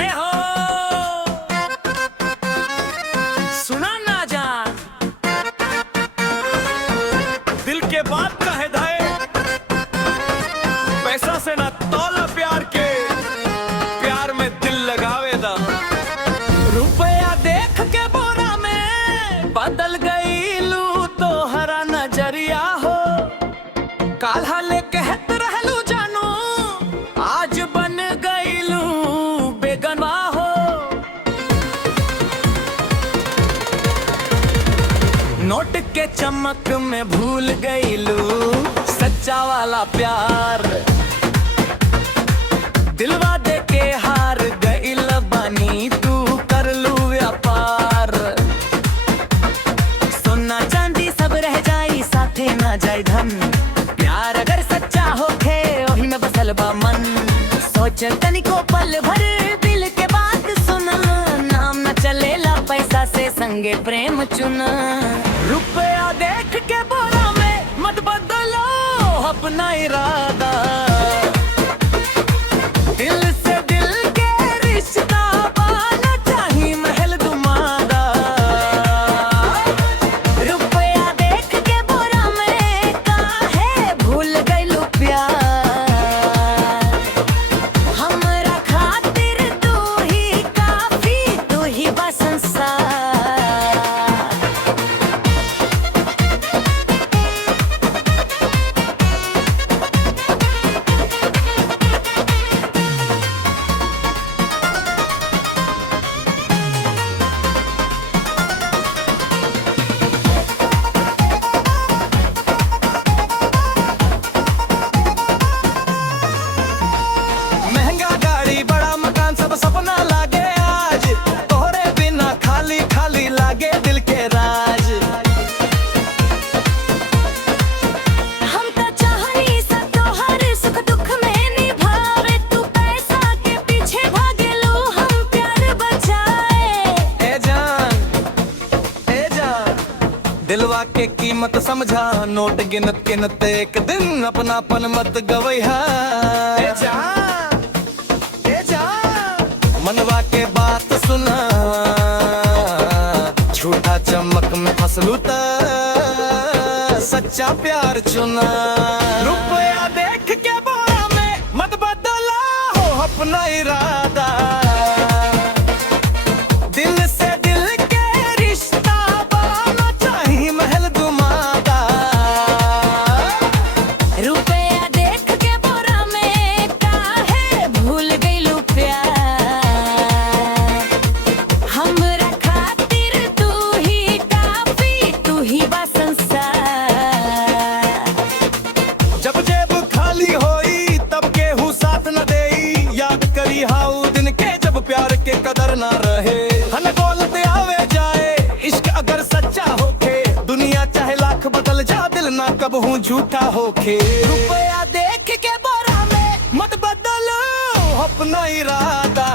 अरे हो सुना ना जान, दिल के बात कहे धाए, पैसा से ना तौला प्यार के, प्यार में दिल लगावे दा। रुपया देख के बोरा में बदल गई लू तो हरा नजरिया हो। काल्हा ले कहत रहलू जानू, आज बन गई लू बेगनवा हो। नोट के चमक में भूल गई लू सच्चा वाला प्यार। दिलवा दे के हार गई बनी तू कर लू व्यापार। सोना चांदी सब रह जाई साथे ना जाए धन। प्यार अगर सच्चा होखे ओही में बसल बा मन। सोच तनिको पल भर दिल के बात सुन, नाम न चलेला पैसा से संगे प्रेम चुन। रुपया देख के बोरा में मत बदलो अपना इरादा। दिल से दिल के रिश्ता पाना चाहिए महल दुमादा। रुपया देख के बोरा में काहे भूल गइलू प्यार। हमरा खातिर तू ही काफी, तू ही बा संसार। महंगा गाड़ी बड़ा मकान सब सपना लागे आज। तोहरे बिना खाली खाली लागे दिल के राज। हम तो चाहनी सा तोहर सुख दुख में निभावे। तू पैसा के पीछे भागे लो हम प्यार बचाए। ए जान दिलवा के कीमत समझा। नोट गिनत गिनत एक दिन अपनापन मत गवैहा। ए जान मनवा के बात सुना। झूठा चमक में फसलू त सच्चा प्यार चुना। रुपया देख के बोरा में मत बदला हो अपना इरादा। दिल से दिल के रिश्ता पाना चाहिए महल दुमादा। रुपया देख के बोरा में काहे भूल गइलू प्यार। हमरा खातिर तू ही काफी, तू ही बा संसार। जब जेब खाली होई तब केहू साथ न देई। याद करी हाउ दिन के जब प्यार के कदर ना रहे। हन दौलत आवे जाए इश्क अगर सच्चा होखे। दुनिया चाहे लाख बदल जा दिल ना कबहू झूठा होखे। रुपया देख के बोरा में मत बदलो अपना इरादा।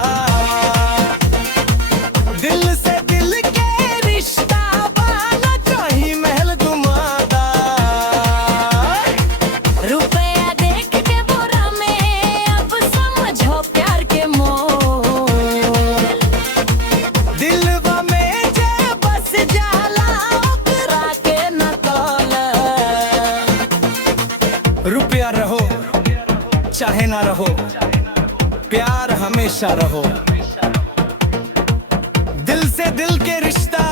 दिल से दिल के रिश्ता पाना चाहिए महल दुमादा। रुपया देख के बोरा में अब समझो प्यार के मोल। दिलवा में जे बस जाला ओकरा के न तौला। रुपया रहो चाहे ना रहो, प्यार हमेशा रहो। दिल से दिल के रिश्ता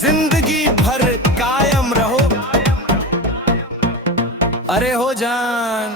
जिंदगी भर कायम रहो। अरे हो जान